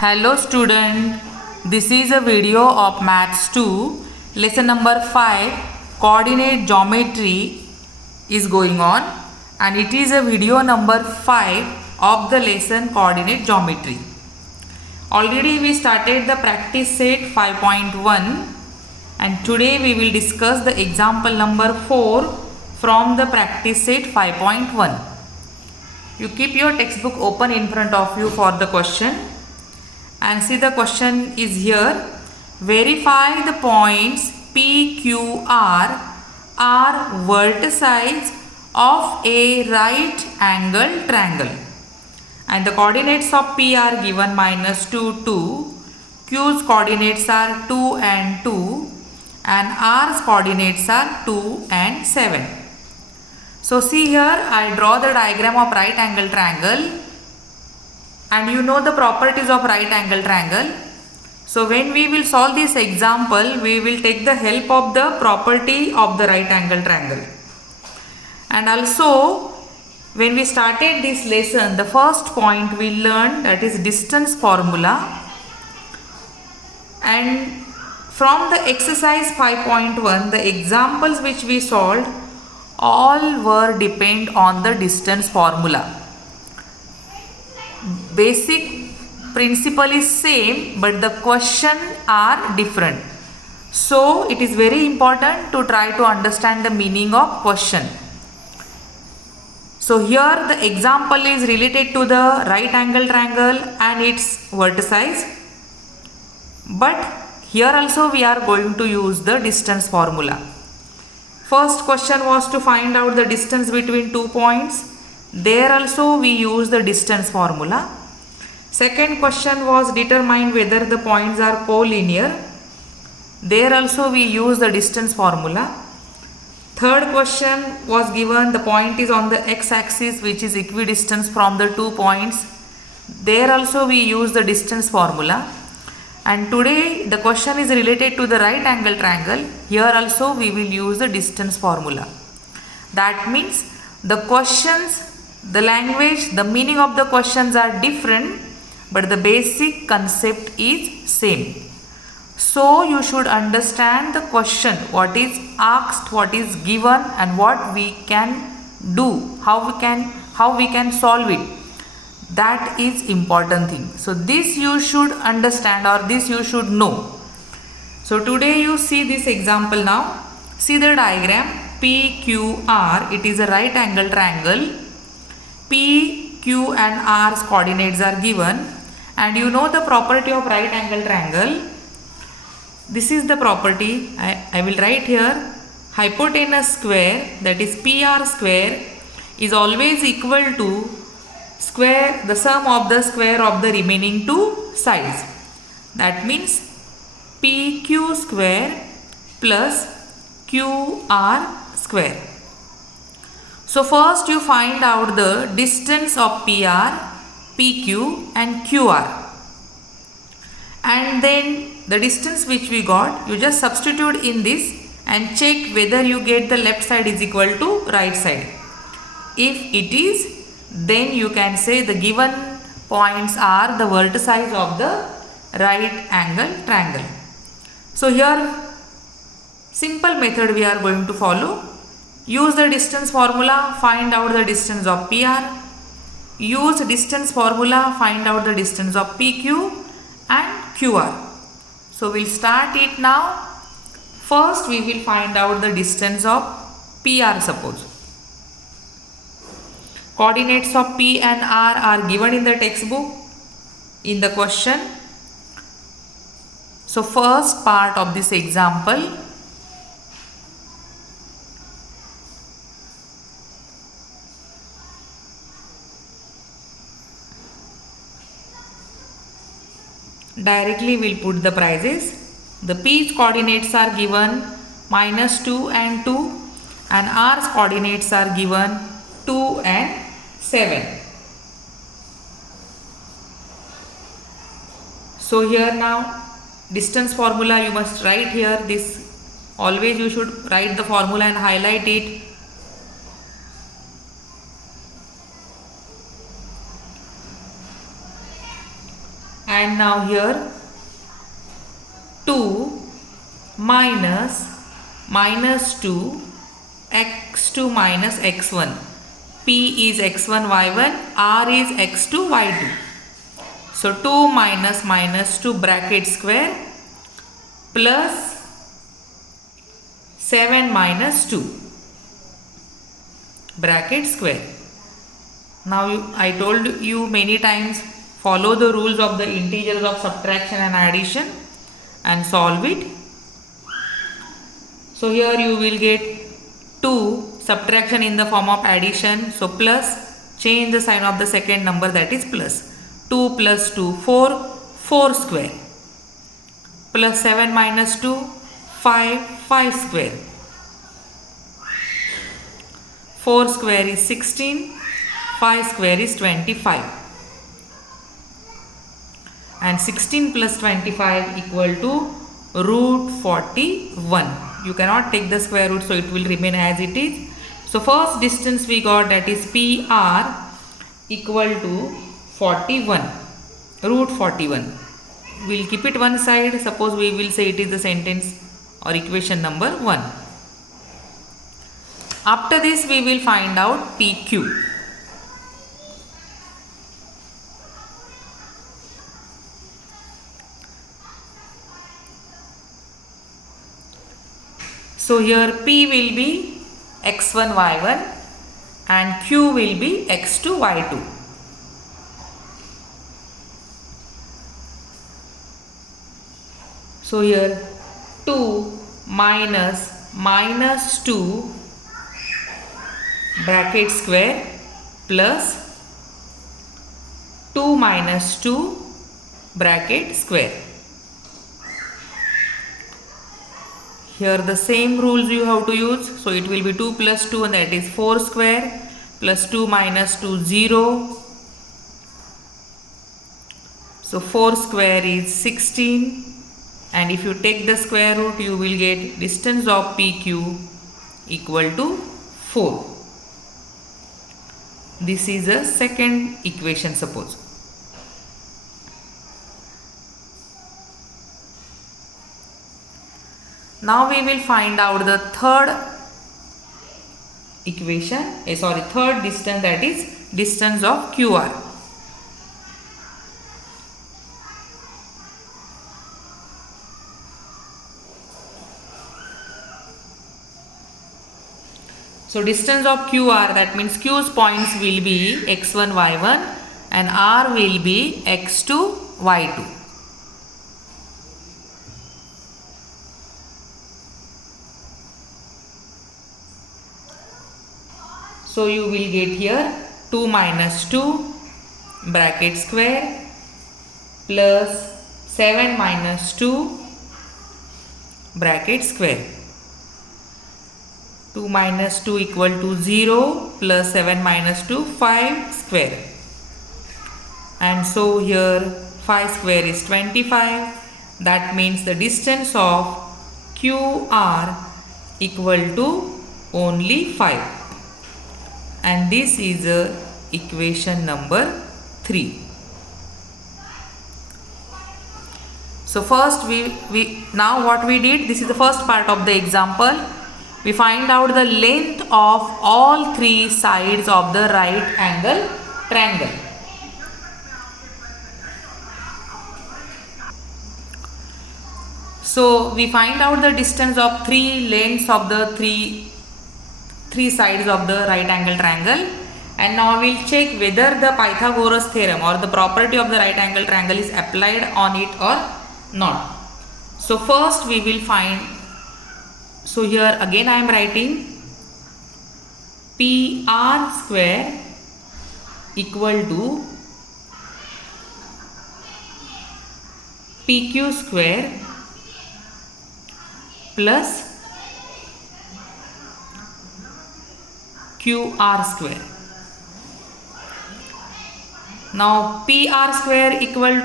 Hello student, this is a video of Maths 2, lesson number 5, coordinate geometry is going on, and it is a video number 5 of the lesson coordinate geometry. Already we started the practice set 5.1 and today we will discuss the example number 4 from the practice set 5.1. You keep your textbook open in front of you for the question. And see, the question is here. Verify the points P, Q, R are vertices of a right angle triangle. And the coordinates of P are given -2, 2. Q's coordinates are 2 and 2. And R's coordinates are 2 and 7. So see here, I draw the diagram of right angle triangle. And you know the properties of right angle triangle. So when we will solve this example, we will take the help of the property of the right angle triangle. And also, when we started this lesson, the first point we learned, that is distance formula. And from the exercise 5.1, the examples which we solved, all were depend on the distance formula. Basic principle is same, but the question are different. So it is very important to try to understand the meaning of question. So here the example is related to the right angle triangle and its vertices. But here also we are going to use the distance formula. First question was to find out the distance between 2 points. There also we use the distance formula. Second question was determine whether the points are collinear. There also we use the distance formula. Third question was given the point is on the x-axis which is equidistant from the 2 points. There also we use the distance formula. And today the question is related to the right angle triangle. Here also we will use the distance formula. That means the questions, the language, the meaning of the questions are different, but the basic concept is same. So you should understand the question, what is asked, what is given, and what we can do, how we can solve it. That is important thing. So this you should understand, or this you should know. So today you see this example now. See the diagram PQR. It is a right angle triangle. P, Q and R's coordinates are given, and you know the property of right angle triangle. This is the property. I will write here. Hypotenuse square, that is PR square, is always equal to square, the sum of the square of the remaining two sides. That means PQ square plus QR square. So first you find out the distance of PR, PQ and QR. And then the distance which we got, you just substitute in this and check whether you get the left side is equal to right side. If it is, then you can say the given points are the vertices of the right angle triangle. So here simple method we are going to follow. Use the distance formula, find out the distance of PR. Use distance formula, find out the distance of PQ and QR. So we'll start it now. First we will find out the distance of PR, suppose. Coordinates of P and R are given in the textbook, in the question. So first part of this example. Directly we'll put the prices. The P's coordinates are given -2 and 2, and R's coordinates are given 2 and 7. So here now distance formula you must write here. This always you should write the formula and highlight it. and now here 2 minus -2 x2 minus x1. P is x1 y1, R is x2 y2. So 2 minus -2 bracket square plus 7 minus 2 bracket square. Now I told you many times, follow the rules of the integers of subtraction and addition and solve it. So here you will get 2 subtraction in the form of addition. So plus, change the sign of the second number, that is plus. 2 plus 2 4, 4 square. Plus 7 minus 2 5, 5 square. 4 square is 16, 5 square is 25. And 16 plus 25 equal to root 41. You cannot take the square root, so it will remain as it is. So first distance we got, that is PR equal to 41, root 41. We will keep it one side. Suppose we will say it is the sentence or equation number 1. After this we will find out PQ. So here P will be x1 y1 and Q will be x2 y2. So here 2 minus -2 bracket square plus 2 minus 2 bracket square. Here the same rules you have to use. So it will be 2 plus 2, and that is 4 square, plus 2 minus 2 0. So 4 square is 16, and if you take the square root you will get distance of PQ equal to 4. This is a second equation, suppose. Now we will find out the third equation, third distance, that is distance of QR. So distance of QR, that means Q's points will be x1 y1 and R will be x2 y2. So you will get here 2 minus 2 bracket square plus 7 minus 2 bracket square. 2 minus 2 equal to 0 plus 7 minus 2 5 square. And so here 5 square is 25. That means the distance of QR equal to only 5. And this is equation number 3. So first now what we did, this is the first part of the example. We find out the length of all 3 sides of the right angle triangle. So we find out the distance of 3 lengths of the three sides of the right angle triangle, and now we will check whether the Pythagoras theorem or the property of the right angle triangle is applied on it or not. So first we will find, so here again I am writing PR square equal to PQ square plus QR square. Now PR equal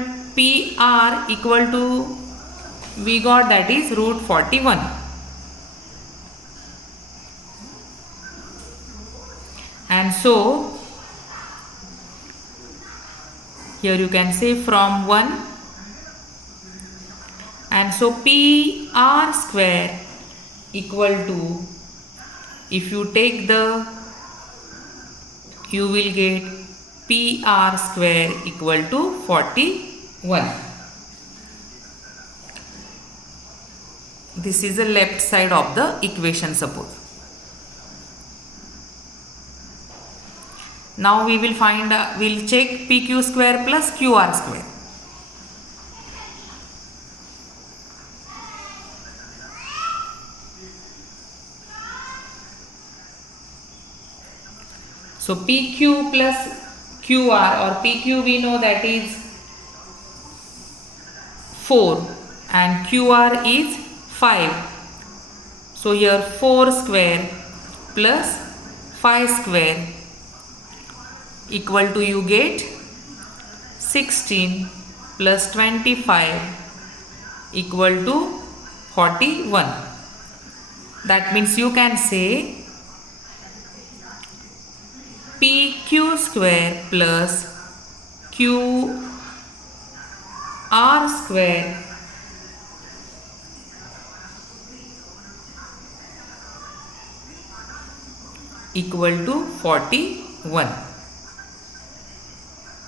to, we got, that is root 41. And so here you can say from 1 And so PR square equal to, if you take the, you will get PR square equal to 41. This is the left side of the equation, suppose. Now we will find, we'll check PQ square plus QR square. So PQ plus QR, or PQ we know that is 4 and QR is 5. So here 4 square plus 5 square equal to, you get 16 plus 25 equal to 41. That means you can say PQ square plus QR square equal to 41.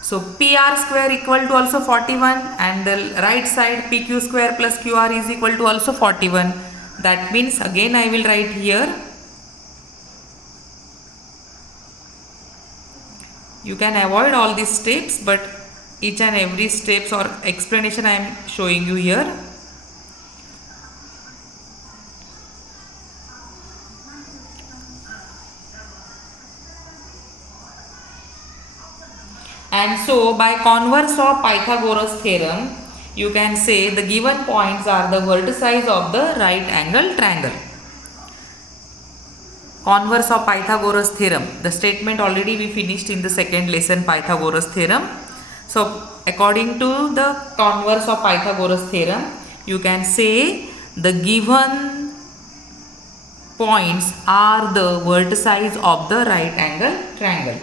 So PR square equal to also 41, and the right side PQ square plus QR is equal to also 41. That means again I will write here, you can avoid all these steps, but each and every steps or explanation I am showing you here. And so by converse of Pythagoras theorem, you can say the given points are the vertices of the right angle triangle. Converse of Pythagoras theorem, the statement already we finished in the second lesson, Pythagoras theorem. So according to the converse of Pythagoras theorem, you can say the given points are the vertices of the right angle triangle.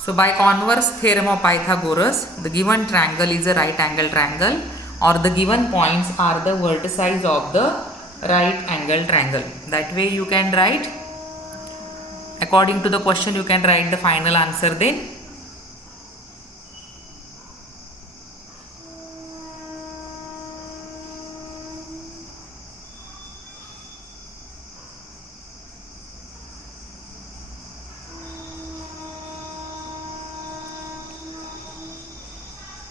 So by converse theorem of Pythagoras, the given triangle is a right angle triangle, or the given points are the vertices of the right angle triangle. That way you can write, according to the question you can write the final answer then.